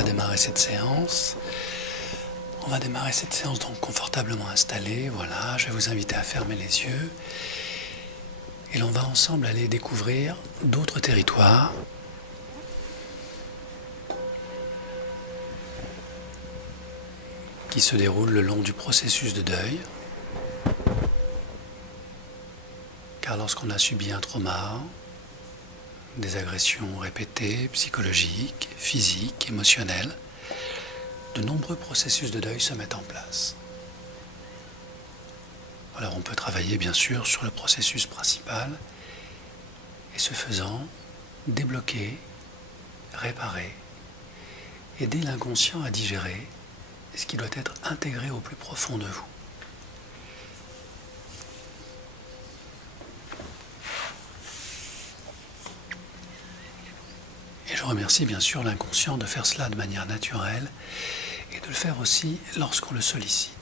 va démarrer cette séance. On va démarrer cette séance donc confortablement installé. Voilà, je vais vous inviter à fermer les yeux. Et l'on va ensemble aller découvrir d'autres territoires. Qui se déroulent le long du processus de deuil. Car lorsqu'on a subi un trauma, des agressions répétées, psychologiques, physiques, émotionnelles, de nombreux processus de deuil se mettent en place. Alors on peut travailler bien sûr sur le processus principal et ce faisant, débloquer, réparer, aider l'inconscient à digérer ce qui doit être intégré au plus profond de vous. Et je remercie bien sûr l'inconscient de faire cela de manière naturelle et de le faire aussi lorsqu'on le sollicite.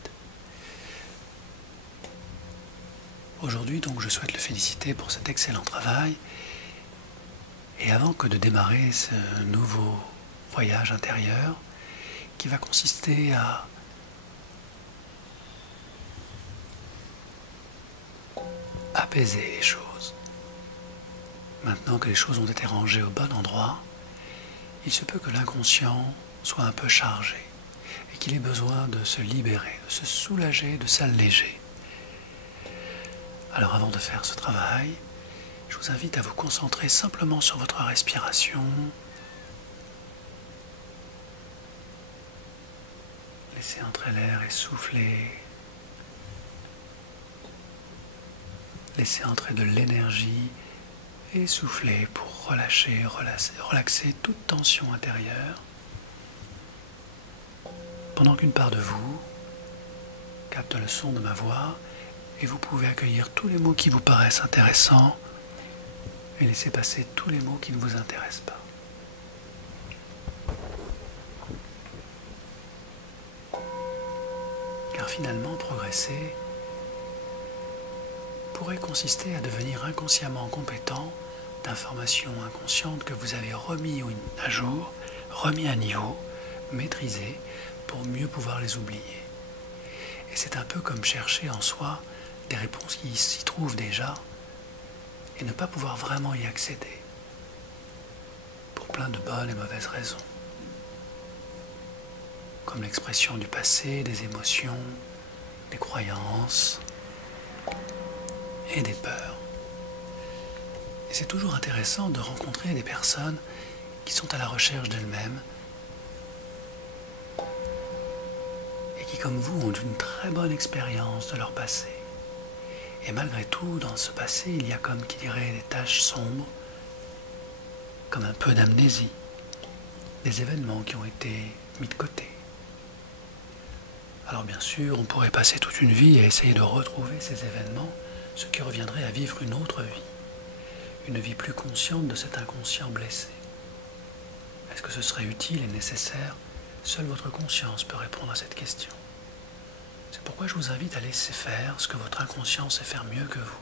Aujourd'hui, donc, je souhaite le féliciter pour cet excellent travail. Et avant que de démarrer ce nouveau voyage intérieur, qui va consister à apaiser les choses. Maintenant que les choses ont été rangées au bon endroit, il se peut que l'inconscient soit un peu chargé et qu'il ait besoin de se libérer, de se soulager, de s'alléger. Alors avant de faire ce travail, je vous invite à vous concentrer simplement sur votre respiration. Laissez entrer l'air et souffler. Laissez entrer de l'énergie et souffler pour relâcher, relaxer toute tension intérieure. Pendant qu'une part de vous capte le son de ma voix et vous pouvez accueillir tous les mots qui vous paraissent intéressants et laisser passer tous les mots qui ne vous intéressent pas. Car finalement, progresser pourrait consister à devenir inconsciemment compétent d'informations inconscientes que vous avez remis à jour, remis à niveau, maîtrisées pour mieux pouvoir les oublier. Et c'est un peu comme chercher en soi des réponses qui s'y trouvent déjà et ne pas pouvoir vraiment y accéder pour plein de bonnes et mauvaises raisons. Comme l'expression du passé, des émotions, des croyances et des peurs. Et c'est toujours intéressant de rencontrer des personnes qui sont à la recherche d'elles-mêmes et qui, comme vous, ont une très bonne expérience de leur passé. Et malgré tout, dans ce passé, il y a comme qui dirait des taches sombres, comme un peu d'amnésie, des événements qui ont été mis de côté. Alors bien sûr, on pourrait passer toute une vie à essayer de retrouver ces événements, ce qui reviendrait à vivre une autre vie, une vie plus consciente de cet inconscient blessé. Est-ce que ce serait utile et nécessaire? Seule votre conscience peut répondre à cette question. C'est pourquoi je vous invite à laisser faire ce que votre inconscient sait faire mieux que vous,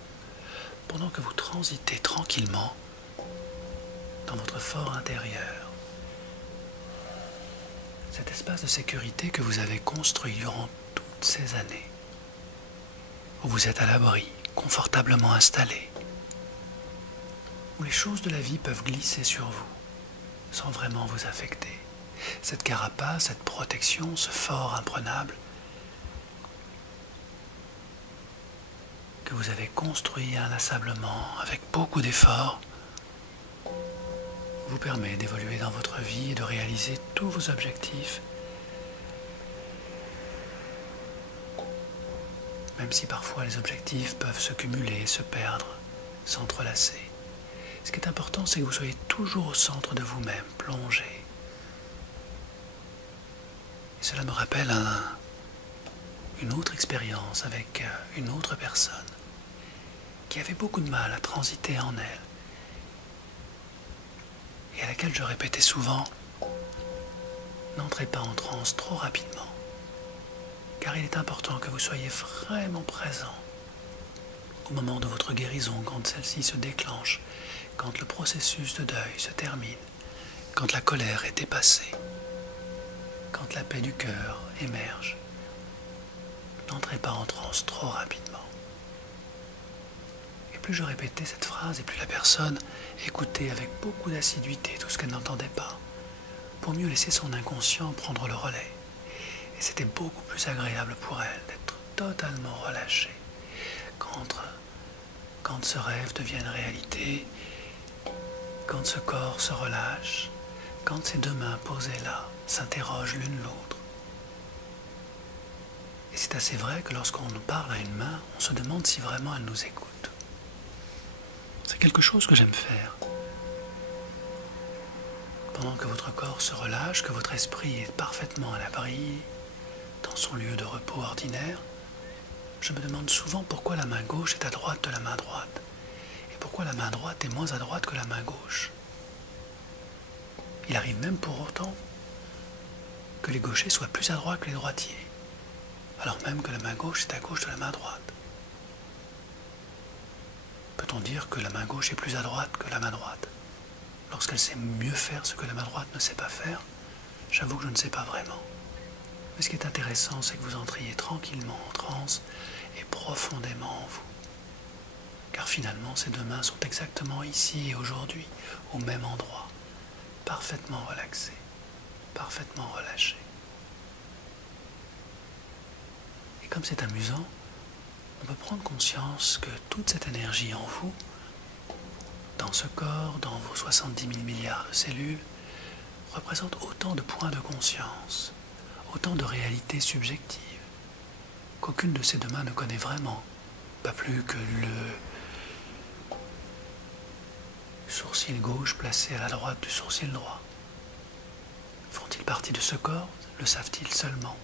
pendant que vous transitez tranquillement dans votre fort intérieur. Cet espace de sécurité que vous avez construit durant toutes ces années, où vous êtes à l'abri, confortablement installé, où les choses de la vie peuvent glisser sur vous, sans vraiment vous affecter. Cette carapace, cette protection, ce fort imprenable, que vous avez construit inlassablement, avec beaucoup d'efforts, vous permet d'évoluer dans votre vie et de réaliser tous vos objectifs, même si parfois les objectifs peuvent se cumuler, se perdre, s'entrelacer. Ce qui est important, c'est que vous soyez toujours au centre de vous-même, plongé. Et cela me rappelle une autre expérience avec une autre personne qui avait beaucoup de mal à transiter en elle et à laquelle je répétais souvent « N'entrez pas en transe trop rapidement, car il est important que vous soyez vraiment présent au moment de votre guérison, quand celle-ci se déclenche, quand le processus de deuil se termine, quand la colère est dépassée. quand la paix du cœur émerge. N'entrez pas en transe trop rapidement. Et plus je répétais cette phrase, et plus la personne écoutait avec beaucoup d'assiduité tout ce qu'elle n'entendait pas, pour mieux laisser son inconscient prendre le relais. Et c'était beaucoup plus agréable pour elle d'être totalement relâchée quand ce rêve devienne réalité, quand ce corps se relâche, quand ces deux mains posées là s'interrogent l'une l'autre. Et c'est assez vrai que lorsqu'on nous parle à une main, on se demande si vraiment elle nous écoute. C'est quelque chose que j'aime faire. Pendant que votre corps se relâche, que votre esprit est parfaitement à l'abri, dans son lieu de repos ordinaire, je me demande souvent pourquoi la main gauche est à droite de la main droite, et pourquoi la main droite est moins à droite que la main gauche. Il arrive même pour autant que les gauchers soient plus à droite que les droitiers, alors même que la main gauche est à gauche de la main droite. Peut-on dire que la main gauche est plus à droite que la main droite, lorsqu'elle sait mieux faire ce que la main droite ne sait pas faire? J'avoue que je ne sais pas vraiment. Mais ce qui est intéressant, c'est que vous entriez tranquillement en transe et profondément en vous. Car finalement, ces deux mains sont exactement ici et aujourd'hui, au même endroit, parfaitement relaxées, parfaitement relâchées. Et comme c'est amusant, on peut prendre conscience que toute cette énergie en vous, dans ce corps, dans vos 70 000 milliards de cellules, représente autant de points de conscience, autant de réalités subjectives, qu'aucune de ces deux mains ne connaît vraiment, pas plus que le sourcil gauche placé à la droite du sourcil droit. Font-ils partie de ce corps? Le savent-ils seulement?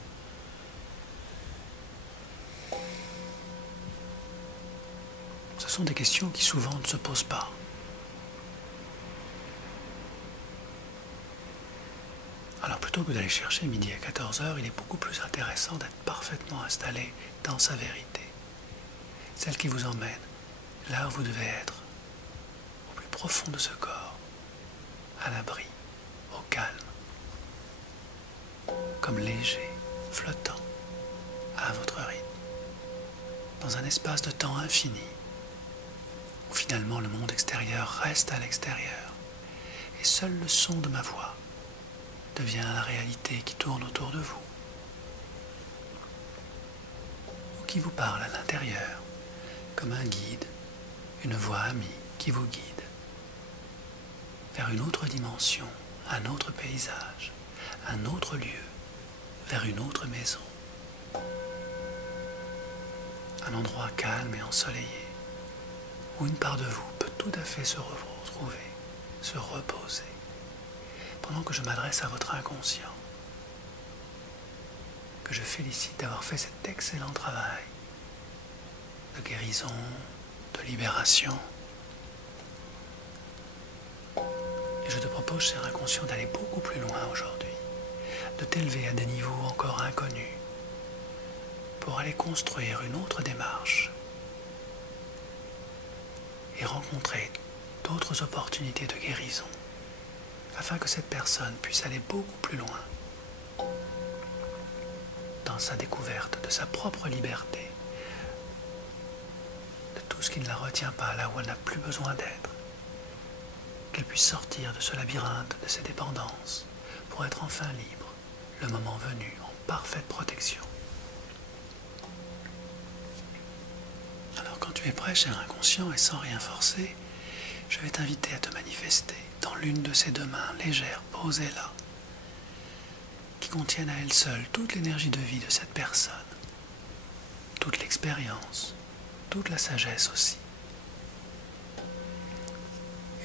Ce sont des questions qui souvent ne se posent pas. Alors plutôt que d'aller chercher midi à 14 h, il est beaucoup plus intéressant d'être parfaitement installé dans sa vérité. Celle qui vous emmène là où vous devez être, au plus profond de ce corps, à l'abri, au calme, comme léger, flottant, à votre rythme, dans un espace de temps infini, où finalement le monde extérieur reste à l'extérieur, et seul le son de ma voix devient la réalité qui tourne autour de vous, ou qui vous parle à l'intérieur, comme un guide, une voix amie qui vous guide vers une autre dimension, un autre paysage, un autre lieu, vers une autre maison, un endroit calme et ensoleillé, où une part de vous peut tout à fait se retrouver, se reposer, pendant que je m'adresse à votre inconscient, que je félicite d'avoir fait cet excellent travail de guérison, de libération. Et je te propose, cher inconscient, d'aller beaucoup plus loin aujourd'hui, de t'élever à des niveaux encore inconnus, pour aller construire une autre démarche et rencontrer d'autres opportunités de guérison, afin que cette personne puisse aller beaucoup plus loin dans sa découverte de sa propre liberté, de tout ce qui ne la retient pas là où elle n'a plus besoin d'être, qu'elle puisse sortir de ce labyrinthe de ses dépendances pour être enfin libre, le moment venu, en parfaite protection. Alors quand tu es prêt, cher inconscient, et sans rien forcer, je vais t'inviter à te manifester dans l'une de ces deux mains légères posées là, qui contiennent à elles seules toute l'énergie de vie de cette personne, toute l'expérience, toute la sagesse aussi.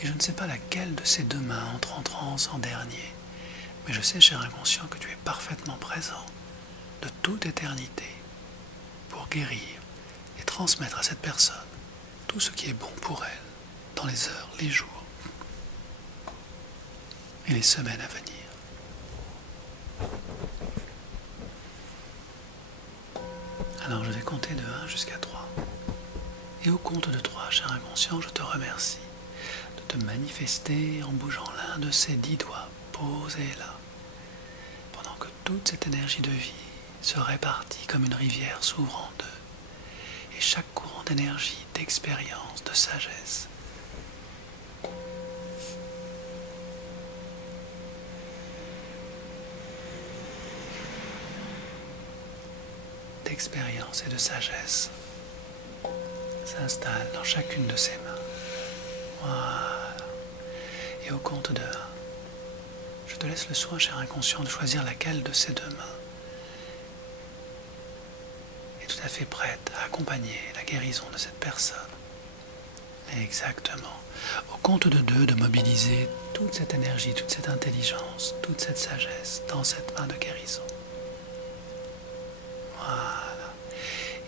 Et je ne sais pas laquelle de ces deux mains entre en transe en dernier, mais je sais, cher inconscient, que tu es parfaitement présent de toute éternité pour guérir et transmettre à cette personne tout ce qui est bon pour elle dans les heures, les jours et les semaines à venir. Alors je vais compter de 1 jusqu'à 3. Et au compte de 3, cher inconscient, je te remercie de te manifester en bougeant l'un de ces 10 doigts posés là, pendant que toute cette énergie de vie se répartit comme une rivière s'ouvre en deux, et chaque courant d'énergie, d'expérience, de sagesse d'expérience et de sagesse s'installe dans chacune de ses mains. Voilà. Et au compte de 1, je te laisse le soin, cher inconscient, de choisir laquelle de ces deux mains est tout à fait prête à accompagner la guérison de cette personne. Exactement. Au compte de 2, de mobiliser toute cette énergie, toute cette intelligence, toute cette sagesse dans cette main de guérison. Voilà.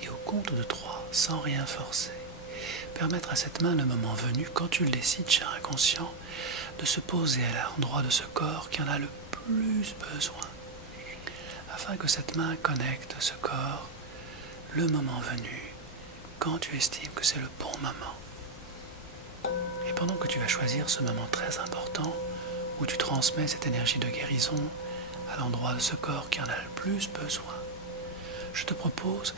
Et au compte de 3, sans rien forcer, permettre à cette main, le moment venu, quand tu le décides, cher inconscient, de se poser à l'endroit de ce corps qui en a le plus besoin, afin que cette main connecte ce corps, le moment venu, quand tu estimes que c'est le bon moment. Et pendant que tu vas choisir ce moment très important, où tu transmets cette énergie de guérison à l'endroit de ce corps qui en a le plus besoin, je te propose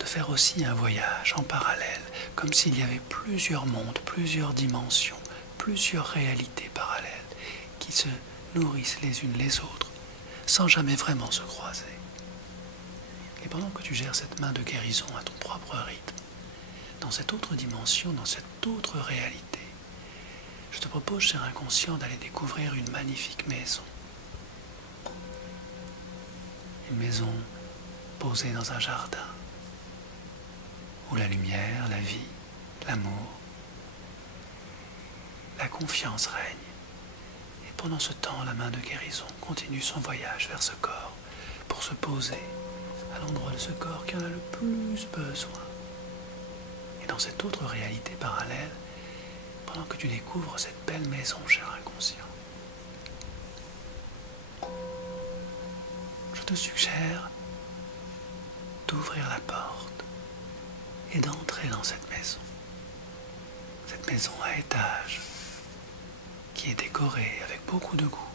de faire aussi un voyage en parallèle, comme s'il y avait plusieurs mondes, plusieurs dimensions, plusieurs réalités parallèles qui se nourrissent les unes les autres, sans jamais vraiment se croiser. Et pendant que tu gères cette main de guérison à ton propre rythme, dans cette autre dimension, dans cette autre réalité, je te propose, cher inconscient, d'aller découvrir une magnifique maison. Une maison posée dans un jardin, où la lumière, la vie, l'amour, la confiance règnent. Et pendant ce temps, la main de guérison continue son voyage vers ce corps pour se poser à l'endroit de ce corps qui en a le plus besoin. Et dans cette autre réalité parallèle, pendant que tu découvres cette belle maison, cher inconscient, je te suggère d'ouvrir la porte et d'entrer dans cette maison. Cette maison à étages qui est décorée avec beaucoup de goût,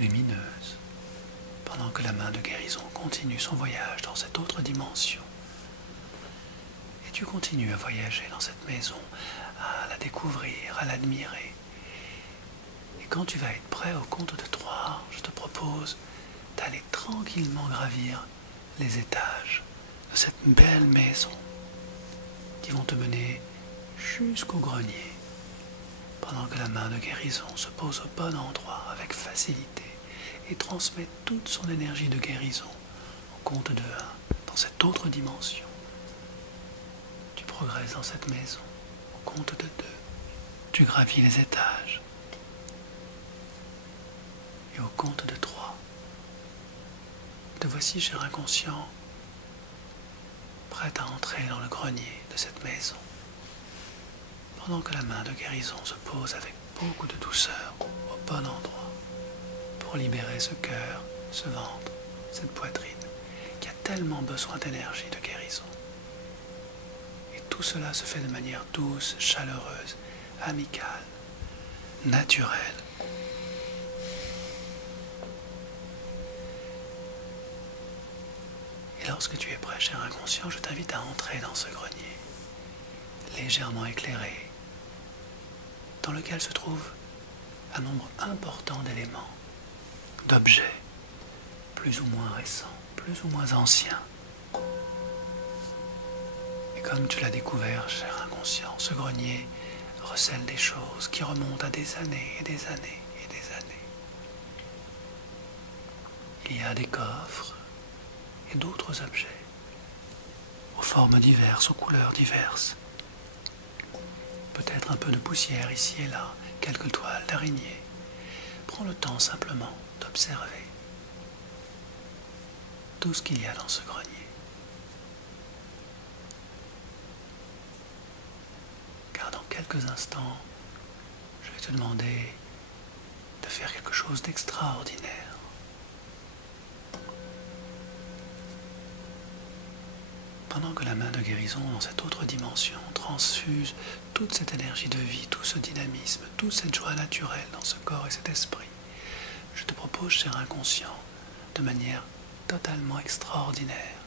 lumineuse, pendant que la main de guérison continue son voyage dans cette autre dimension. Et tu continues à voyager dans cette maison, à la découvrir, à l'admirer. Et quand tu vas être prêt au compte de 3, je te propose d'aller tranquillement gravir les étages de cette belle maison qui vont te mener jusqu'au grenier, pendant que la main de guérison se pose au bon endroit avec facilité et transmet toute son énergie de guérison au compte de 1 dans cette autre dimension. Tu progresses dans cette maison au compte de 2. Tu gravis les étages. Et au compte de 3, te voici, cher inconscient, prête à entrer dans le grenier de cette maison, pendant que la main de guérison se pose avec beaucoup de douceur au bon endroit pour libérer ce cœur, ce ventre, cette poitrine qui a tellement besoin d'énergie de guérison. Et tout cela se fait de manière douce, chaleureuse, amicale, naturelle. Et lorsque tu es prêt, cher inconscient, je t'invite à entrer dans ce grenier, légèrement éclairé, dans lequel se trouve un nombre important d'éléments, d'objets, plus ou moins récents, plus ou moins anciens. Et comme tu l'as découvert, cher inconscient, ce grenier recèle des choses qui remontent à des années et des années et des années. Il y a des coffres et d'autres objets, aux formes diverses, aux couleurs diverses. Peut-être un peu de poussière ici et là, quelques toiles d'araignée. Prends le temps simplement d'observer tout ce qu'il y a dans ce grenier. Car dans quelques instants, je vais te demander de faire quelque chose d'extraordinaire. Pendant que la main de guérison dans cette autre dimension transfuse toute cette énergie de vie, tout ce dynamisme, toute cette joie naturelle dans ce corps et cet esprit, Je te propose, cher inconscient, de manière totalement extraordinaire,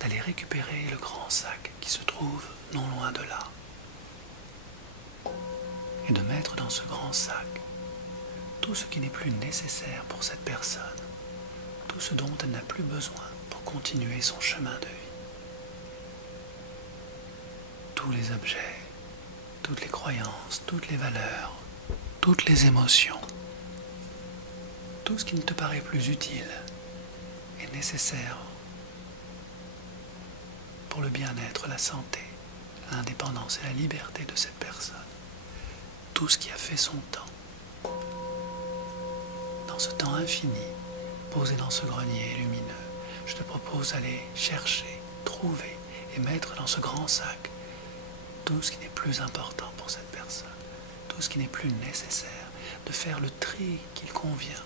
d'aller récupérer le grand sac qui se trouve non loin de là et de mettre dans ce grand sac tout ce qui n'est plus nécessaire pour cette personne, tout ce dont elle n'a plus besoin pour continuer son chemin de vie. Tous les objets, toutes les croyances, toutes les valeurs, toutes les émotions, tout ce qui ne te paraît plus utile et nécessaire pour le bien-être, la santé, l'indépendance et la liberté de cette personne. Tout ce qui a fait son temps. Dans ce temps infini, posé dans ce grenier lumineux, je te propose d'aller chercher, trouver et mettre dans ce grand sac tout ce qui n'est plus important pour cette personne, tout ce qui n'est plus nécessaire, de faire le tri qu'il convient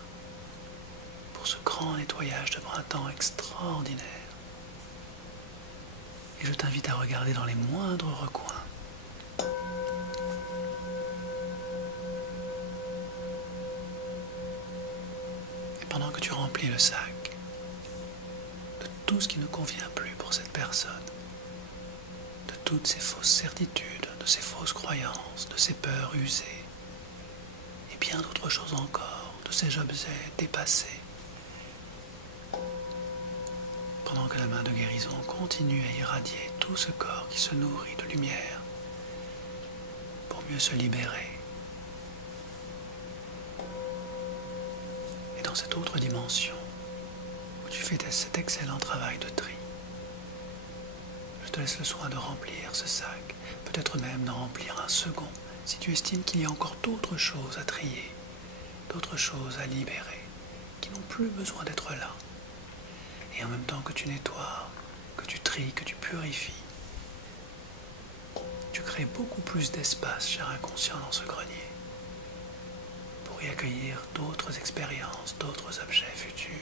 pour ce grand nettoyage de printemps extraordinaire. Et je t'invite à regarder dans les moindres recoins. Et pendant que tu remplis le sac de tout ce qui ne convient plus pour cette personne, de toutes ces fausses certitudes, de ces fausses croyances, de ces peurs usées, et bien d'autres choses encore, de ces objets dépassés, pendant que la main de guérison continue à irradier tout ce corps qui se nourrit de lumière pour mieux se libérer. Et dans cette autre dimension où tu fais cet excellent travail de tri, je te laisse le soin de remplir ce sac, peut-être même d'en remplir un second si tu estimes qu'il y a encore d'autres choses à trier, d'autres choses à libérer, qui n'ont plus besoin d'être là. Et en même temps que tu nettoies, que tu tries, que tu purifies, tu crées beaucoup plus d'espace, cher inconscient, dans ce grenier, pour y accueillir d'autres expériences, d'autres objets futurs,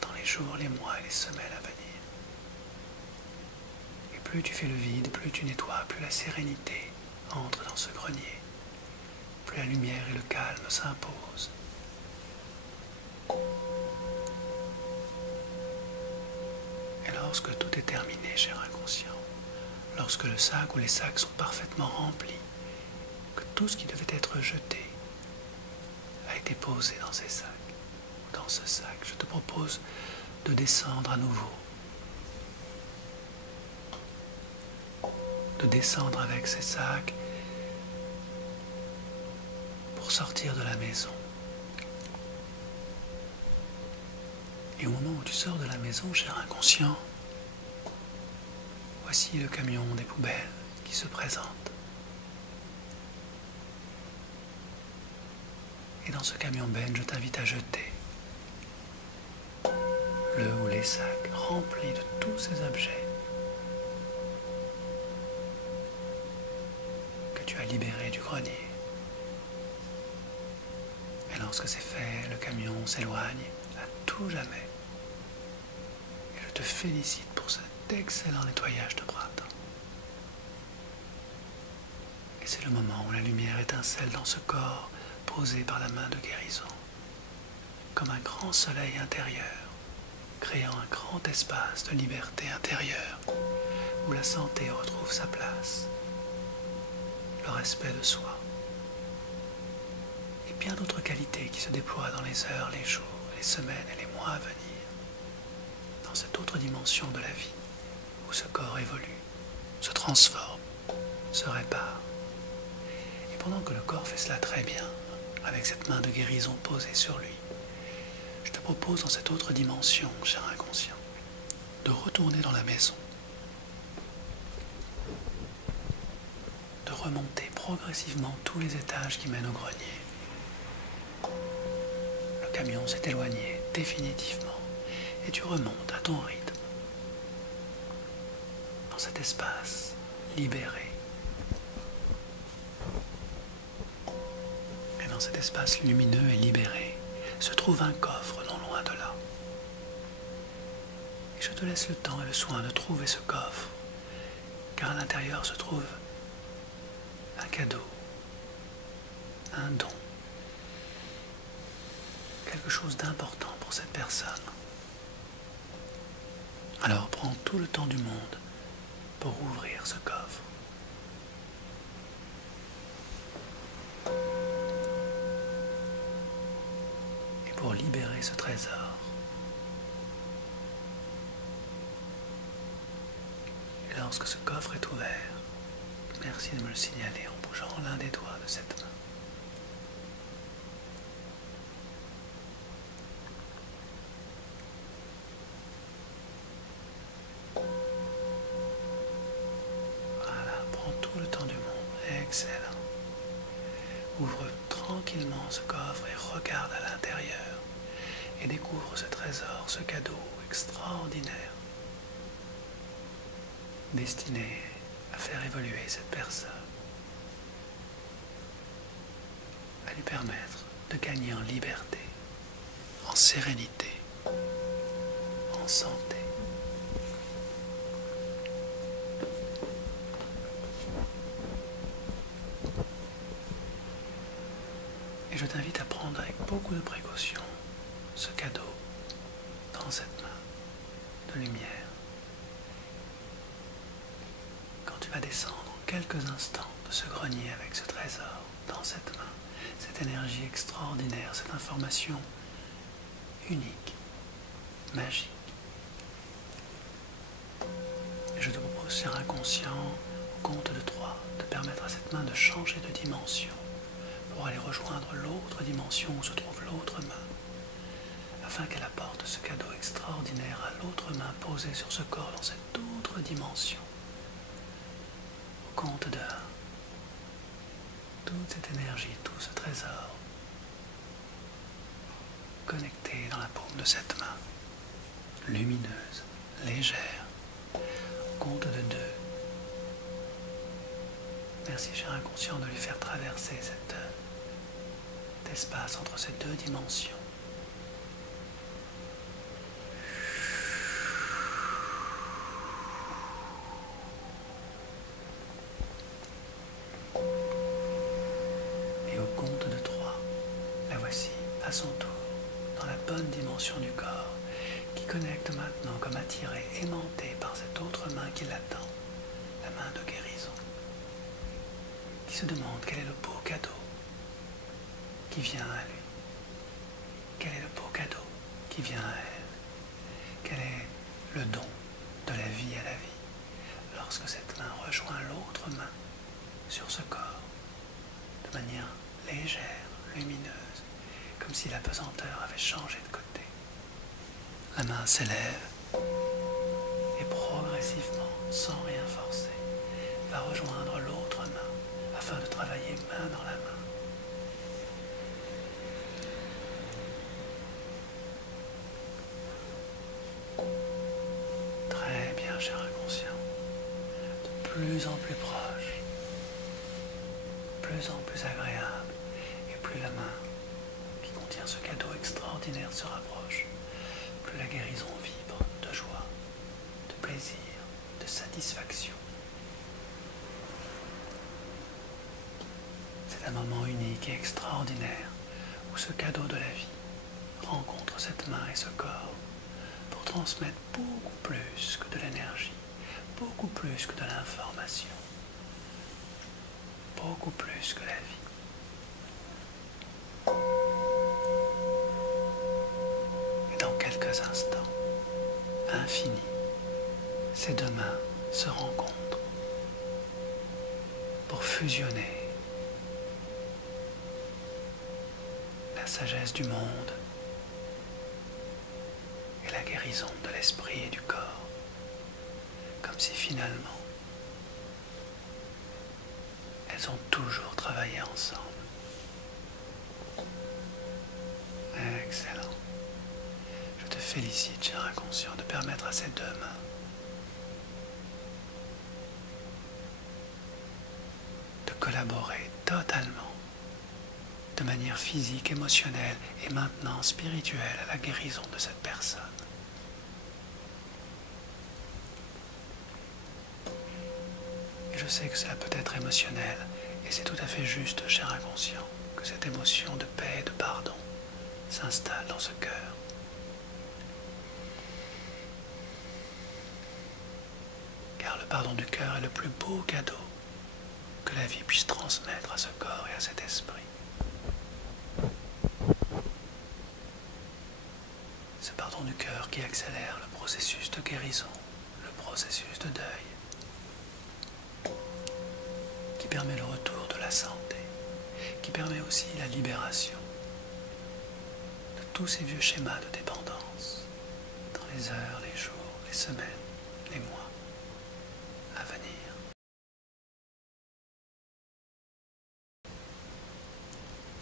dans les jours, les mois et les semaines à venir. Et plus tu fais le vide, plus tu nettoies, plus la sérénité entre dans ce grenier, plus la lumière et le calme s'imposent. Et lorsque tout est terminé, cher inconscient, lorsque le sac ou les sacs sont parfaitement remplis, que tout ce qui devait être jeté a été posé dans ces sacs, ou dans ce sac, je te propose de descendre à nouveau, de descendre avec ces sacs pour sortir de la maison. Et au moment où tu sors de la maison, cher inconscient, voici le camion des poubelles qui se présente. Et dans ce camion benne, je t'invite à jeter le ou les sacs remplis de tous ces objets que tu as libérés du grenier. Et lorsque c'est fait, le camion s'éloigne à tout jamais. Et je te félicite pour cet excellent nettoyage de printemps. Et c'est le moment où la lumière étincelle dans ce corps posé par la main de guérison, comme un grand soleil intérieur, créant un grand espace de liberté intérieure, où la santé retrouve sa place, le respect de soi, et bien d'autres qualités qui se déploient dans les heures, les jours, les semaines et les mois à venir, dans cette autre dimension de la vie, où ce corps évolue, se transforme, se répare. Et pendant que le corps fait cela très bien, avec cette main de guérison posée sur lui, je te propose dans cette autre dimension, cher inconscient, de retourner dans la maison, de remonter progressivement tous les étages qui mènent au grenier. Le camion s'est éloigné définitivement et tu remontes à ton rythme, dans cet espace libéré. Et dans cet espace lumineux et libéré se trouve un coffre non loin de là. Et je te laisse le temps et le soin de trouver ce coffre, car à l'intérieur se trouve un cadeau, un don, quelque chose d'important pour cette personne. Alors prends tout le temps du monde pour ouvrir ce coffre. Et pour libérer ce trésor. Et lorsque ce coffre est ouvert, merci de me le signaler en bougeant l'un des doigts de cette main. Le temps du monde. Excellent. Ouvre tranquillement ce coffre et regarde à l'intérieur et découvre ce trésor, ce cadeau extraordinaire destiné à faire évoluer cette personne, à lui permettre de gagner en liberté, en sérénité, en santé. Et je t'invite à prendre avec beaucoup de précaution ce cadeau dans cette main de lumière. Quand tu vas descendre en quelques instants de ce grenier avec ce trésor dans cette main, cette énergie extraordinaire, cette information unique, magique. Et je te propose, cher inconscient, au compte de 3, de permettre à cette main de changer de dimension, pour aller rejoindre l'autre dimension où se trouve l'autre main, afin qu'elle apporte ce cadeau extraordinaire à l'autre main posée sur ce corps dans cette autre dimension. Au compte de 1, toute cette énergie, tout ce trésor, connecté dans la paume de cette main, lumineuse, légère, au compte de 2. Merci, cher inconscient, de lui faire traverser cet espace entre ces 2 dimensions. Et au compte de 3, la voici à son tour dans la bonne dimension du corps, qui connecte maintenant comme attirée, aimantée par cette autre main qui l'attend, la main de guérison, qui se demande quel est le beau cadeau qui vient à lui. Quel est le beau cadeau qui vient à elle? Quel est le don de la vie à la vie lorsque cette main rejoint l'autre main sur ce corps de manière légère, lumineuse, comme si la pesanteur avait changé de côté. La main s'élève et progressivement, sans rien forcer, va rejoindre l'autre main afin de travailler main dans la main. Très bien, cher inconscient. De plus en plus proche, plus en plus agréable, et plus la main qui contient ce cadeau extraordinaire se rapproche, plus la guérison vibre de joie, de plaisir, de satisfaction. C'est un moment unique et extraordinaire où ce cadeau de la vie rencontre cette main et ce corps pour transmettre beaucoup plus que de l'énergie, beaucoup plus que de l'information, beaucoup plus que la vie. Et dans quelques instants, infinis, ces 2 mains se rencontrent pour fusionner la sagesse du monde et la guérison de l'esprit et du corps, comme si finalement elles ont toujours travaillé ensemble. Excellent. Je te félicite, cher inconscient, de permettre à ces 2 mains de collaborer totalement, de manière physique, émotionnelle et maintenant spirituelle à la guérison de cette personne. Et je sais que cela peut être émotionnel, et c'est tout à fait juste, cher inconscient, que cette émotion de paix et de pardon s'installe dans ce cœur. Car le pardon du cœur est le plus beau cadeau que la vie puisse transmettre à ce corps et à cet esprit. Ce pardon du cœur qui accélère le processus de guérison, le processus de deuil, qui permet le retour de la santé, qui permet aussi la libération de tous ces vieux schémas de dépendance dans les heures, les jours, les semaines, les mois à venir.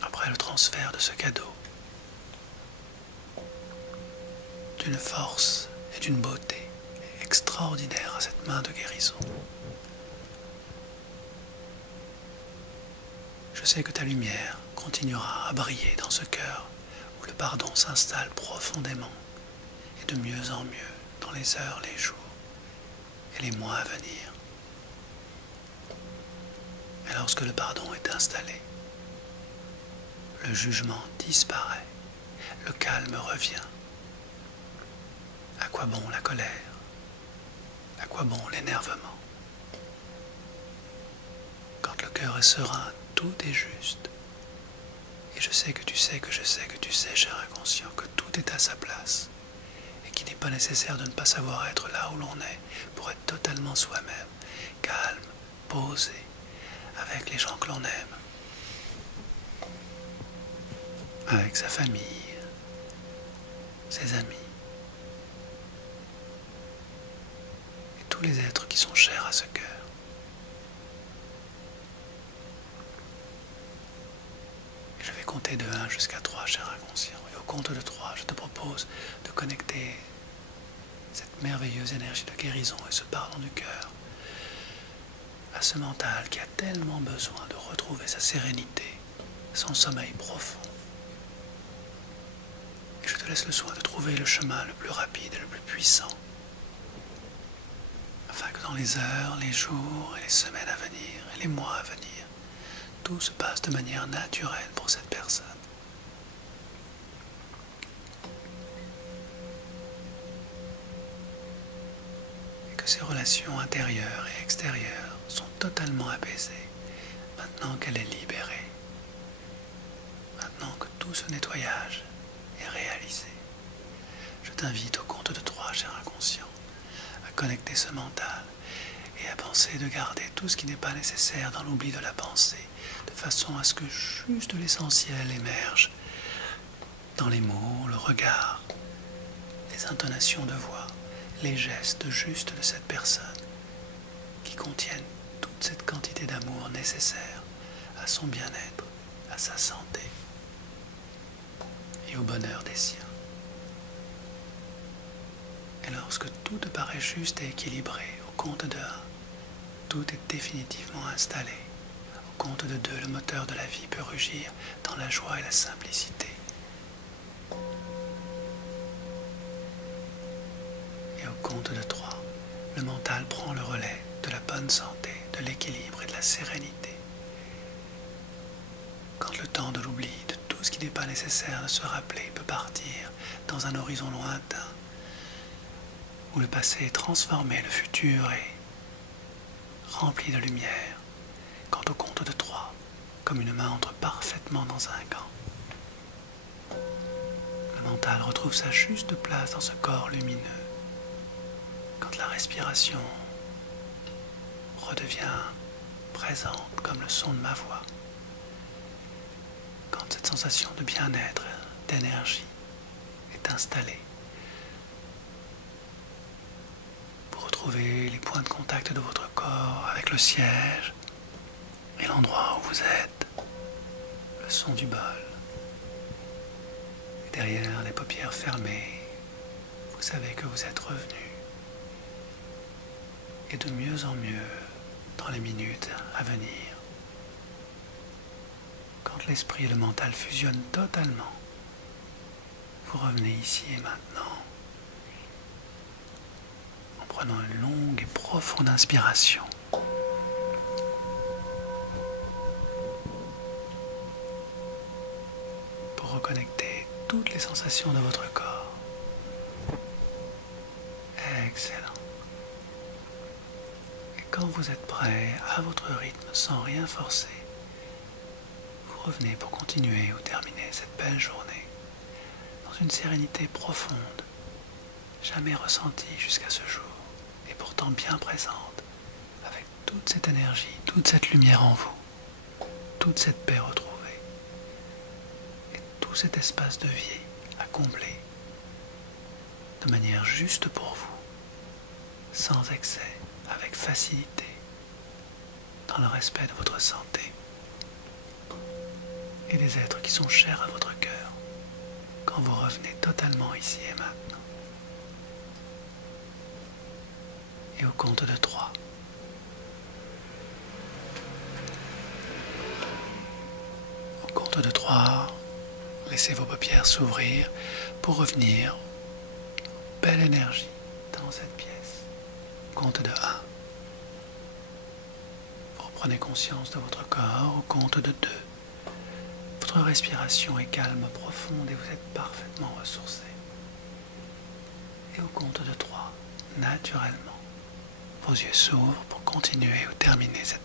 Après le transfert de ce cadeau, d'une force et d'une beauté extraordinaire à cette main de guérison, je sais que ta lumière continuera à briller dans ce cœur où le pardon s'installe profondément et de mieux en mieux dans les heures, les jours et les mois à venir. Et lorsque le pardon est installé, le jugement disparaît, le calme revient. À quoi bon la colère? À quoi bon l'énervement? Quand le cœur est serein, tout est juste. Et je sais que tu sais que je sais que tu sais, cher inconscient, que tout est à sa place. Et qu'il n'est pas nécessaire de ne pas savoir être là où l'on est pour être totalement soi-même, calme, posé, avec les gens que l'on aime, avec sa famille, ses amis, et tous les êtres qui sont chers à ce cœur. Et je vais compter de 1 jusqu'à 3, cher inconscient. Et au compte de 3, je te propose de connecter cette merveilleuse énergie de guérison et ce pardon du cœur à ce mental qui a tellement besoin de retrouver sa sérénité, son sommeil profond. Et je te laisse le soin de trouver le chemin le plus rapide et le plus puissant, afin que dans les heures, les jours et les semaines à venir et les mois à venir, tout se passe de manière naturelle pour cette personne. Et que ses relations intérieures et extérieures sont totalement apaisées, maintenant qu'elle est libérée, maintenant que tout ce nettoyage est réalisé. Je t'invite au compte de 3, cher inconscient, à connecter ce mental et à penser de garder tout ce qui n'est pas nécessaire dans l'oubli de la pensée, de façon à ce que juste l'essentiel émerge dans les mots, le regard, les intonations de voix, les gestes justes de cette personne qui contiennent toute cette quantité d'amour nécessaire à son bien-être, à sa santé et au bonheur des siens. Et lorsque tout te paraît juste et équilibré, au compte de 1, tout est définitivement installé. Au compte de 2, le moteur de la vie peut rugir dans la joie et la simplicité. Et au compte de 3, le mental prend le relais de la bonne santé, de l'équilibre et de la sérénité. Quand le temps de l'oubli, de tout ce qui n'est pas nécessaire de se rappeler, peut partir dans un horizon lointain, où le passé est transformé, le futur est rempli de lumière, quand au compte de 3, comme une main entre parfaitement dans un gant, le mental retrouve sa juste place dans ce corps lumineux. Quand la respiration redevient présente comme le son de ma voix, quand cette sensation de bien-être, d'énergie est installée, pour retrouver les points de contact de votre corps avec le siège et l'endroit où vous êtes, le son du bol. Et derrière les paupières fermées, vous savez que vous êtes revenu. Et de mieux en mieux dans les minutes à venir, quand l'esprit et le mental fusionnent totalement, vous revenez ici et maintenant, en prenant une longue et profonde inspiration. Pour reconnecter toutes les sensations de votre corps. Excellent. Et quand vous êtes prêt, à votre rythme, sans rien forcer, vous revenez pour continuer ou terminer cette belle journée dans une sérénité profonde, jamais ressentie jusqu'à ce jour, et pourtant bien présente, avec toute cette énergie, toute cette lumière en vous, toute cette paix retrouvée, et tout cet espace de vie à combler, de manière juste pour vous, sans excès, avec facilité, dans le respect de votre santé et des êtres qui sont chers à votre cœur, quand vous revenez totalement ici et maintenant. Et au compte de 3. Au compte de 3, laissez vos paupières s'ouvrir pour revenir, belle énergie, dans cette pièce. Au compte de 1, vous reprenez conscience de votre corps. Au compte de 2, votre respiration est calme, profonde et vous êtes parfaitement ressourcé. Et au compte de 3, naturellement, vos yeux s'ouvrent pour continuer ou terminer cette